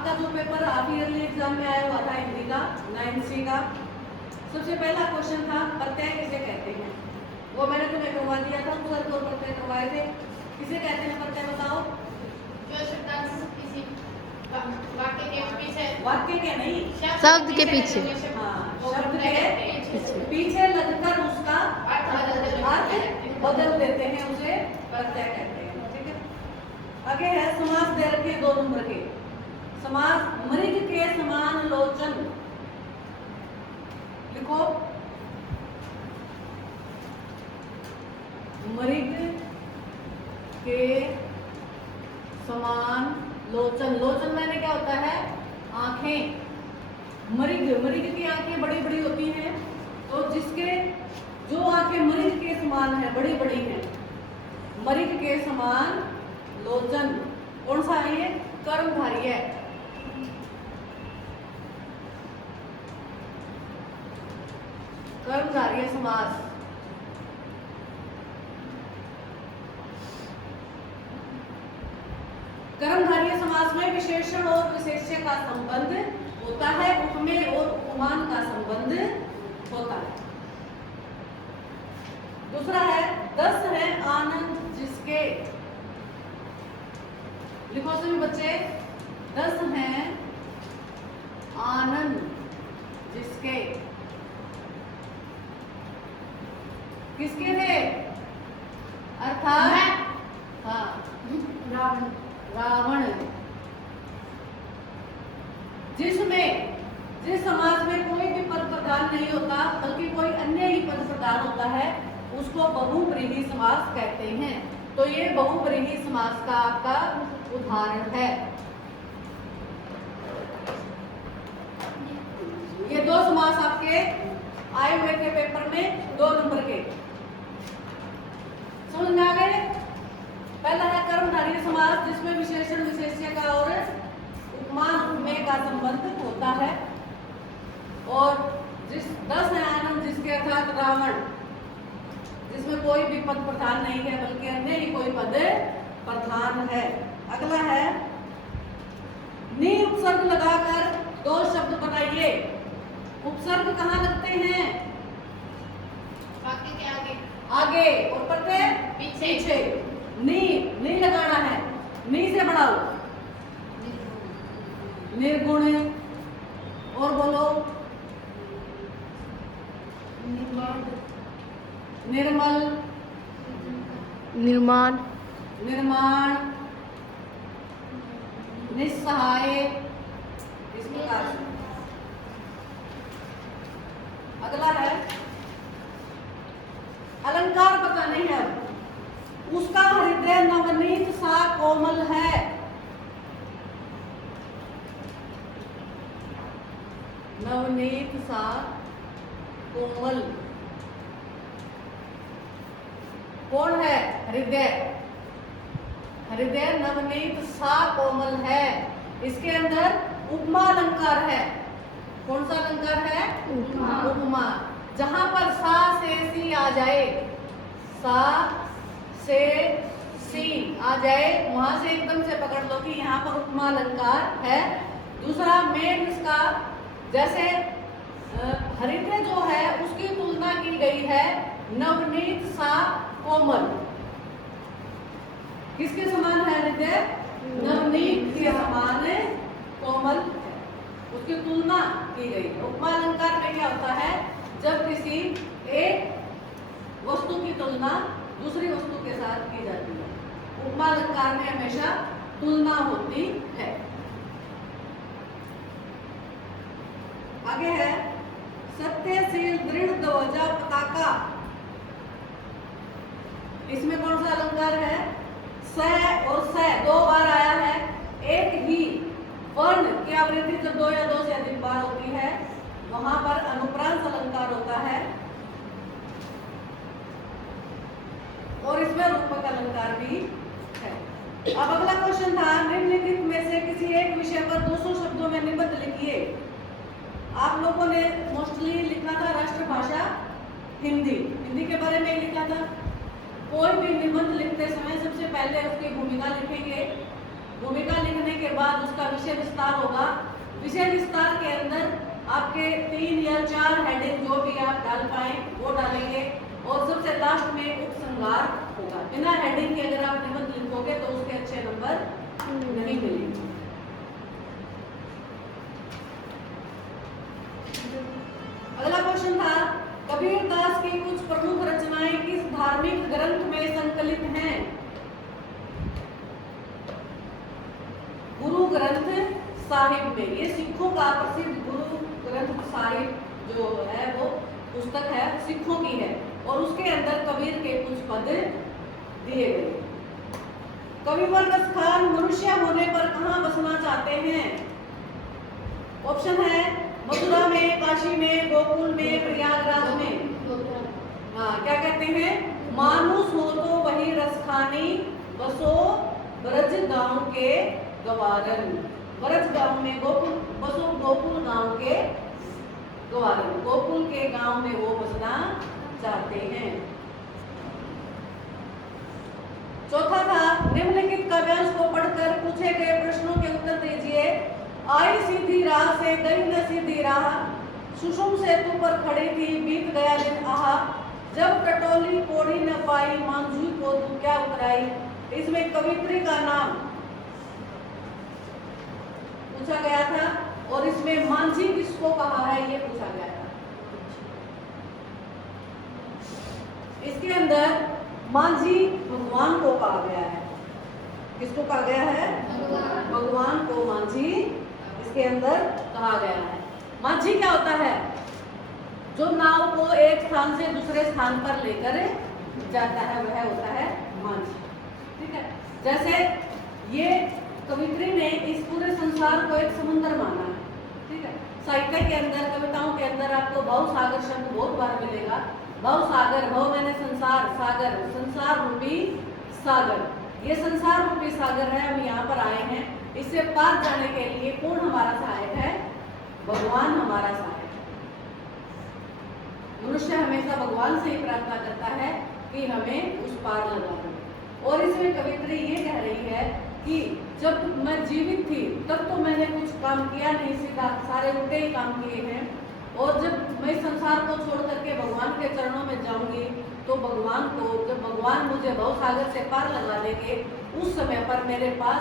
आपका जो paper half yearly exam में आया हुआ था हिंदी का 9C का, सबसे पहला क्वेश्चन था प्रत्यय किसे कहते हैं। वो मैंने तुम्हें करवा दिया था, सर को प्रत्यय करवाए थे। किसे कहते हैं प्रत्यय बताओ? जो शब्दांश किसी वाक्य के पीछे, वाक्य के नहीं, शब्द के पीछे, हाँ शब्द के पीछे लगकर उसका अर्थ बदल देते हैं, उसे प्रत्यय कहते हैं। ठीक है, आगे है समास दे रखे 2 नंबर के। समास मृग के समान लोचन, लिखो मृग के समान लोचन। लोचन मैंने क्या होता है? आंखें। मृग की आंखें बड़ी बड़ी होती हैं, तो जिसके जो आंखें मृग के समान है, बड़ी बड़ी हैं, मृग के समान लोचन। कौन सा है ये? कर्मधारय है। कर्मधारय समास। कर्मधारय समास में विशेषण और विशेष्य का संबंध होता है, उपमेय और उपमान का संबंध होता है। दूसरा है 10 है आनंद जिसके, लिखो सभी बच्चे, 10 हैं आनंद जिसके। किसके थे? अर्थात हाँ रावण। जिस समाज में कोई भी पद प्रधान नहीं होता बल्कि कोई अन्य ही पद प्रधान होता है, उसको बहुव्रीहि समास कहते हैं। तो ये बहुव्रीहि समास का आपका उदाहरण है। ये 2 समास आपके आए हुए थे पेपर में 2 नंबर के। समझ में आ गए? पहला है कर्मधारय समास, जिसमें विशेषण विशेष्य का और उपमान उपमेय का संबंध होता है। और 10 है आनंद जिसके, अर्थात रावण, जिसमें कोई भी पद प्रधान नहीं है बल्कि अन्य ही कोई पद प्रधान है। अगला है नि उपसर्ग लगाकर 2 शब्द बनाइए। उपसर्ग कहाँ लगते हैं? वाक्य के आगे आगे, और प्रत्यय पीछे। नी लगाना है, नी से बढ़ाओ। निर्गुण, और बोलो निर्मल, निर्माण, निर्माण, निस्सहाय, इस प्रकार से। अगला है अलंकार बताने हैं। अब उसका हृदय नवनीत सा कोमल है। नवनीत सा कोमल कौन है? हृदय। हृदय नवनीत सा कोमल है। इसके अंदर उपमा अलंकार है। कौन सा अलंकार है? उपमा। जहां पर सा से सी आ जाए, सा से सी आ जाए, वहां से एकदम से पकड़ लो कि यहाँ पर उपमा अलंकार है। दूसरा मेन इसका, जैसे हृदय जो है उसकी तुलना की गई है नवनीत सा कोमल। किसके समान है हृदय? नवनीत के समान कोमल है, उसकी तुलना की गई। उपमा अलंकार में क्या होता है? जब किसी एक वस्तु की तुलना दूसरी वस्तु के साथ की जाती है। उपमा अलंकार में हमेशा तुलना होती है। आगे है सत्यशील दृढ़ ध्वजा पताका। इसमें कौन सा अलंकार है? स और स 2 बार आया है। एक ही वर्ण की आवृत्ति जब 2 या 2 से अधिक बार होती है, वहां पर अनुप्रांत अलंकार होता है। और इसमें रूपक अलंकार भी है। अब अगला क्वेश्चन था निम्नलिखित में से किसी एक विषय पर 200 शब्दों में निबंध लिखिए। आप लोगों ने मोस्टली लिखा था राष्ट्रभाषा हिंदी के बारे में लिखा था। कोई भी निबंध लिखते समय सबसे पहले उसकी भूमिका लिखेंगे, भूमिका लिखने के बाद उसका विषय विस्तार होगा। विषय विस्तार के अंदर आपके 3 या 4 हेडिंग जो भी आप डाल पाए वो डालेंगे और सबसे लास्ट में उपसंहार होगा। बिना हेडिंग के अगर आप निबंध लिखोगे तो उसके अच्छे नंबर नहीं मिलेंगे। अगला क्वेश्चन था, कबीर दास की कुछ प्रमुख रचनाएं किस धार्मिक ग्रंथ में संकलित हैं? गुरु ग्रंथ साहिब में। ये सिखों का प्रसिद्ध गुरु ग्रंथ साहिब जो है वो पुस्तक है, सिखों की है और उसके अंदर कबीर के कुछ पद दिए गए। कविवर रस खान मनुष्य होने पर कहाँ बसना चाहते हैं? ऑप्शन है मथुरा में, काशी में, गोकुल में, प्रयागराज में। हाँ, क्या कहते हैं? मानुष हो तो वही रस खानी, बसो ब्रज गांव के गवारन। ब्रज गांव में गोकुल, बसो गोकुल गांव के गवारन। गोकुल के गांव में वो बसना चाहते हैं। चौथा था, निम्नलिखित काव्यांश को पढ़कर पूछे गए प्रश्नों के उत्तर दीजिए। आई सीधी राह से गई न सीधी राह, सुषुम से तू पर खड़ी थी बीत गया दिन आहा, जब टटोली कोड़ी न पाई मांझू को तू क्या उतराई। इसमें कवित्री का नाम पूछा गया था और इसमें मांझी किसको कहा है ये पूछा गया था। इसके अंदर मांझी भगवान को कहा गया है। किसको कहा गया है? भगवान को मांझी इसके अंदर कहा गया है। मांझी क्या होता है? जो नाव को एक स्थान से दूसरे स्थान पर लेकर जाता है वह होता है मांझी। ठीक है, जैसे ये कवित्री ने इस पूरे संसार को एक समुद्र माना है। ठीक है, साहित्य के अंदर, कविताओं के अंदर आपको भव सागर शब्द बहुत बार मिलेगा। भव सागर, भव मैंने संसार, सागर संसार रूपी सागर। ये संसार रूपी सागर है, हम यहाँ पर आए हैं। इससे पार जाने के लिए कौन हमारा सहायक है? भगवान हमारा सहायक है। मनुष्य हमेशा भगवान से ही प्रार्थना करता है कि हमें उस पार लगा दे। और इसमें कवित्री ये कह रही है कि जब मैं जीवित थी तब तो मैंने कुछ काम किया नहीं, सीधा सारे उल्टे ही काम किए हैं। और जब मैं संसार को छोड़ करके भगवान के चरणों में जाऊंगी तो भगवान को, जब भगवान मुझे भव सागर से पार लगा देंगे, उस समय पर मेरे पास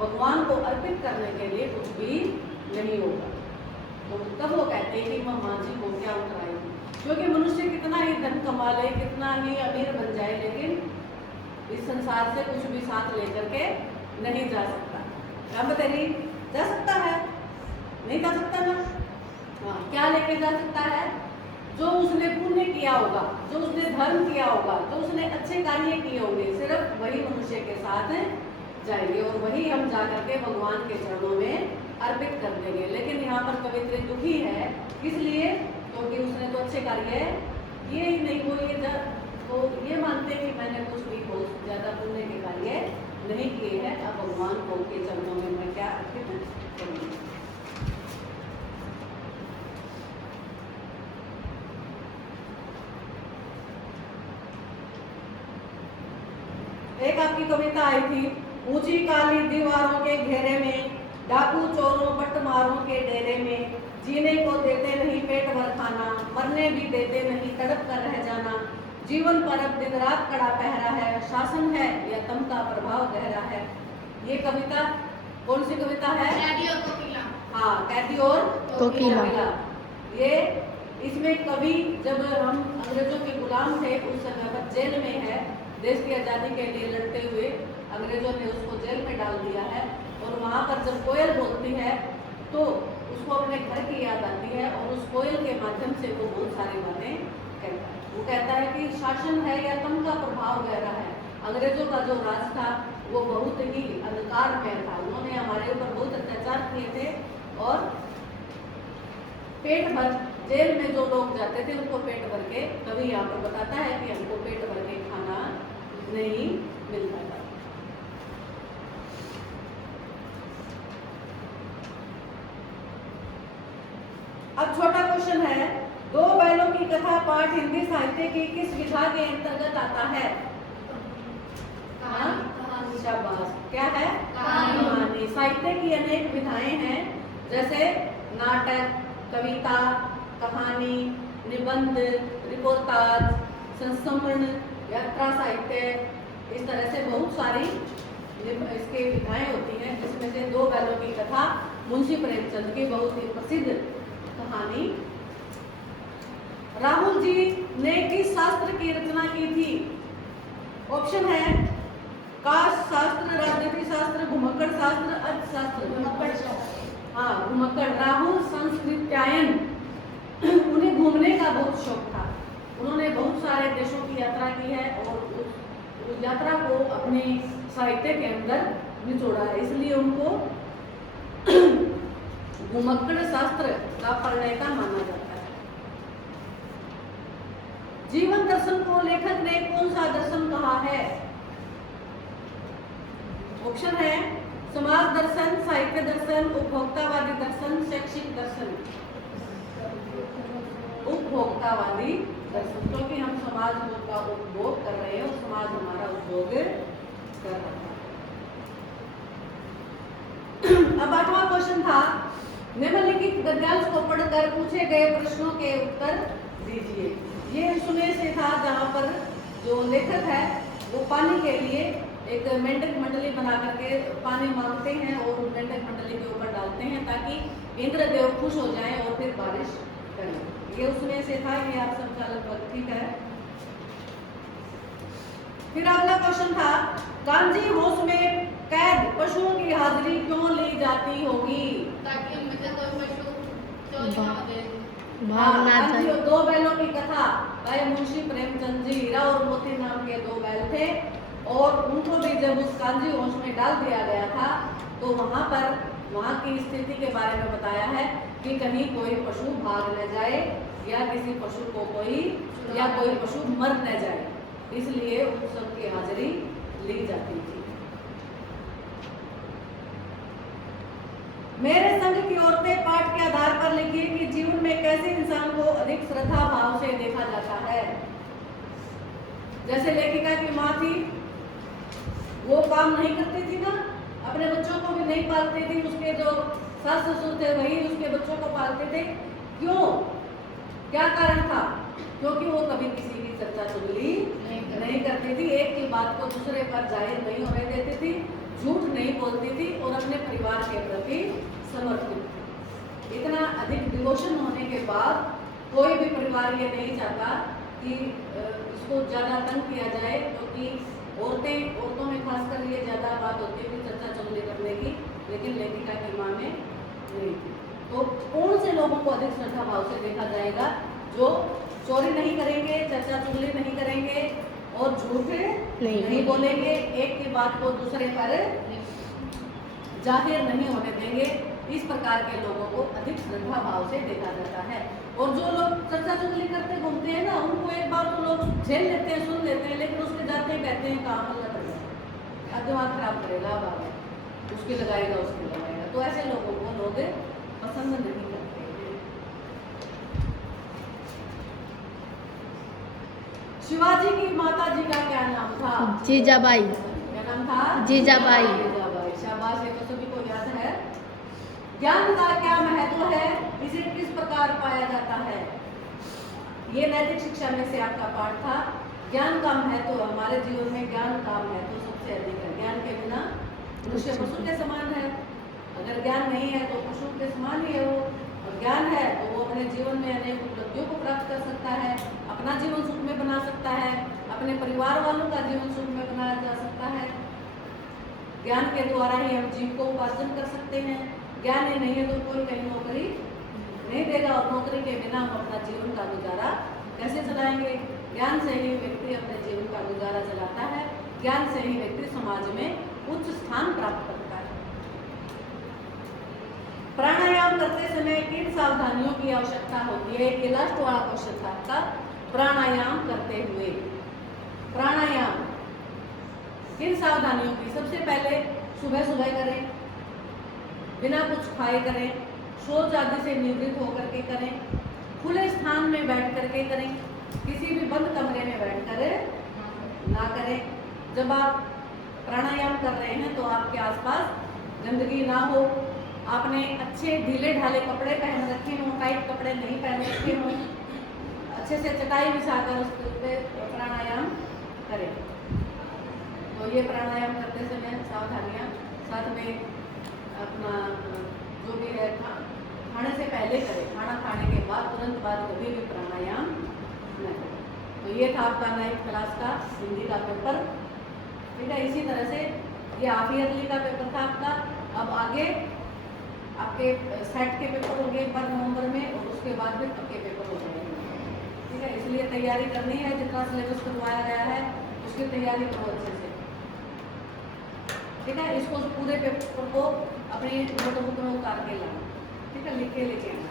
भगवान को अर्पित करने के लिए कुछ भी नहीं होगा। तो तब वो कहते हैं कि मैं मांझी को क्या उतराएगी। क्योंकि मनुष्य कितना ही धन कमा ले, कितना ही अमीर बन जाए, लेकिन इस संसार से कुछ भी साथ लेकर के नहीं जा सकता। क्या बताइए? जा सकता है? नहीं जा सकता ना? हाँ, क्या लेके जा सकता है? जो उसने पुण्य किया होगा, जो उसने धर्म किया होगा, जो उसने अच्छे कार्य किए होंगे, सिर्फ वही मनुष्य के साथ जाएंगे और वही हम जा करके भगवान के चरणों में अर्पित कर देंगे। लेकिन यहाँ पर कवित्री दुखी है, इसलिए क्योंकि उसने तो अच्छे कार्य किए ही नहीं। वो ये मानते हैं कि मैंने कुछ भी बहुत ज्यादा पुण्य के कार्य नहीं किए हैं, अब भगवान को के चरणों में मैं क्या अर्पित करूँगी। एक आपकी कविता आई थी, ऊंची काली दीवारों के घेरे में, डाकू चोरों बटमारों के डेरे में, जीने को देते नहीं पेट भर खाना, मरने भी देते नहीं तड़प कर रह जाना, जीवन पर अब दिन रात कड़ा पहरा है, शासन है या तम का प्रभाव गहरा है। ये कविता कौन सी कविता है? कैदी और कोकिला। हाँ, कैदी और कोकिला। ये इसमें कवि जब हम अंग्रेजों के गुलाम थे उस समय पर जेल में है, देश की आज़ादी के लिए लड़ते हुए अंग्रेजों ने उसको जेल में डाल दिया है। और वहाँ पर जब कोयल बोलती है तो उसको अपने घर की याद आती है और उस कोयल के माध्यम से वो बहुत सारी बातें कहता है। वो कहता है कि शासन है या तम का प्रभाव गहरा है। अंग्रेजों का जो राज था वो बहुत ही अंधकार में था, उन्होंने हमारे ऊपर बहुत अत्याचार किए थे और पेट भर जेल में जो लोग जाते थे उनको पेट भर के, कभी यहाँ पर बताता है कि हमको पेट भर के खाना नहीं मिलता था। अब छोटा क्वेश्चन है, दो बैलों की कथा पाठ हिंदी साहित्य की किस विधा के अंतर्गत आता है? शाबाश। क्या है? कहानी। कहानी। साहित्य की अनेक विधाएं हैं, जैसे नाटक, कविता, कहानी, निबंध, रिपोर्टाज, संस्मरण, यात्रा साहित्य, इस तरह से बहुत सारी इसके विधाएं होती हैं, जिसमें से दो बैलों की कथा मुंशी प्रेमचंद की बहुत ही प्रसिद्ध कहानी। राहुल जी ने किस शास्त्र की रचना की थी? ऑप्शन है काश शास्त्र, राजनीति शास्त्र, घुमक्कड़ शास्त्र, अर्थशास्त्र। हाँ, घुमक्कड़। राहुल संस्कृत्यायन। उन्हें घूमने का बहुत शौक था। उन्होंने बहुत सारे देशों की यात्रा की है और उस यात्रा को अपने साहित्य के अंदर निचोड़ा है, इसलिए उनको घुमक्कड़ शास्त्र का प्रणेता माना जाता है। जीवन दर्शन को लेखक ने कौन सा दर्शन कहा है? ऑप्शन है समाज दर्शन, साहित्य दर्शन, उपभोक्तावादी दर्शन, शैक्षिक दर्शन। उपभोक्तावादी दर्शन, क्योंकि हम समाज का उपभोग कर रहे हैं और समाज हमारा उपभोग कर रहा है। अब 8वां क्वेश्चन था, निम्नलिखित गद्यांश को पढ़कर पूछे गए प्रश्नों के उत्तर दीजिए। ये उसमें से था जहाँ पर जो लेखक है वो पानी के लिए एक मेंढक मंडली बना करके पानी मांगते हैं और मेंढक मंडली के ऊपर डालते हैं ताकि इंद्रदेव खुश हो जाएं और फिर बारिश करें। ये उसमें से था, ये आप सबका लगभग ठीक है। फिर अगला क्वेश्चन था, कांजी होश में कैद पशुओं की हाजिरी क्यों ली जाती होगी? ताकि मुझे कोई पशु चोरी ना हो जाए। हाँ, दो बैलों की कथा भाई मुंशी प्रेमचंद जी, हीरा और मोती नाम के दो बैल थे और उनको भी जब उस कांजी होश में डाल दिया गया था तो वहाँ की स्थिति के बारे में बताया है कि कहीं कोई पशु भाग न जाए या किसी पशु को कोई पशु मर न जाए, इसलिए उन सब की हाजिरी ली जाती थी। मेरे संग की औरतें पाठ के आधार पर लिखिए कि जीवन में कैसे इंसान को अधिक श्रद्धा भाव से देखा जाता है। जैसे लेखिका की माँ थी, वो काम नहीं करती थी ना, अपने बच्चों को भी नहीं पालती थी, उसके जो सास ससुर थे वही उसके बच्चों को पालते थे। क्यों? क्या कारण था? क्योंकि वो कभी किसी की चर्चा चुगली नहीं करती थी, एक की बात को दूसरे पर जाहिर नहीं होने देती थी, झूठ नहीं बोलती थी और अपने परिवार के प्रति समर्पित। इतना अधिक डिवोशन होने के बाद कोई भी परिवार ये नहीं चाहता कि इसको ज्यादा तंग किया जाए, क्योंकि औरतों में खासकर ये ज्यादा बात होती है चर्चा चुगली करने की, लेकिन लेखिका की माँ में नहीं थी। तो कौन से लोगों को अधिक श्रद्धा भाव से देखा जाएगा? जो चोरी नहीं करेंगे, चर्चा चुगली नहीं करेंगे और झूठ नहीं बोलेंगे, एक की बात को दूसरे पर जाहिर नहीं होने देंगे। इस प्रकार के लोगों को अधिक श्रद्धा भाव से देखा जाता है। और जो लोग चर्चा चुगली करते घूमते हैं ना, उनको एक बार तो लोग झेल लेते हैं, सुन लेते हैं, लेकिन उसके जाते ही कहते हैं काम अलग करेगा, दिमाग खराब करेगा, बाबा उसकी लगाएगा उसकी लगाएगा। तो ऐसे लोगों को लोग पसंद नहीं करते। शिवाजी की माता जी का क्या नाम था? जीजाबाई। क्या नाम था? जीजाबाई। जीजाबाई। शाबाश, ये तो सभी को याद है। ज्ञान का क्या महत्व है? इसे किस प्रकार पाया जाता है? ये नैतिक शिक्षा में से आपका पाठ था। ज्ञान का महत्व, हमारे जीवन में ज्ञान का महत्व सबसे अधिक है। ज्ञान के बिना मनुष्य पशु के समान है। अगर ज्ञान नहीं है तो पशु के समान ही है वो, और ज्ञान है तो वो अपने जीवन में अनेक उपलब्धियों को प्राप्त कर सकता है, अपना जीवन सुख में बना सकता है, अपने परिवार वालों का जीवन सुख में बनाया जा सकता है। ज्ञान के द्वारा ही हम जीव को उपार्जन कर सकते हैं। ज्ञान ही नहीं है तो कोई कहीं नौकरी नहीं देगा, और नौकरी के बिना हम अपना जीवन का गुजारा कैसे चलाएंगे? ज्ञान से ही व्यक्ति अपने जीवन का गुजारा चलाता है, ज्ञान से ही व्यक्ति समाज में उच्च स्थान प्राप्त करता है। प्राणायाम करते समय किन सावधानियों की आवश्यकता होती है? ये लास्ट वाला क्वेश्चन था आपका। प्राणायाम करते हुए प्राणायाम किन सावधानियों की? सबसे पहले सुबह सुबह करें, बिना कुछ खाए करें, शौच आदि से निवृत्त होकर के करें, खुले स्थान में बैठ करके करें, किसी भी बंद कमरे में बैठ कर ना करें। जब आप प्राणायाम कर रहे हैं तो आपके आसपास गंदगी ना हो, आपने अच्छे ढीले ढाले कपड़े पहन रखे हों, टाइट कपड़े नहीं पहन रखे हों, अच्छे से चटाई बिछाकर उस पे प्राणायाम करें। तो ये प्राणायाम करते समय सावधानियाँ, साथ में अपना जो भी है खाने से पहले करें, खाना खाने के बाद तुरंत बाद कभी भी प्राणायाम न करें। तो ये था आपका 9th क्लास का हिंदी का पेपर, ठीक है। इसी तरह से ये हाफ ईयरली का पेपर था आपका। अब आगे आपके सेट के पेपर होंगे 1 नवंबर में, और उसके बाद फिर पक्के पेपर हो जाएंगे, ठीक है। इसलिए तैयारी करनी है, जितना सिलेबस करवाया गया है उसकी तैयारी करो अच्छे से, ठीक है। इसको पूरे पेपर को अपनी नोटबुक में उतार के लाना, ठीक है, लिख के लेके आना।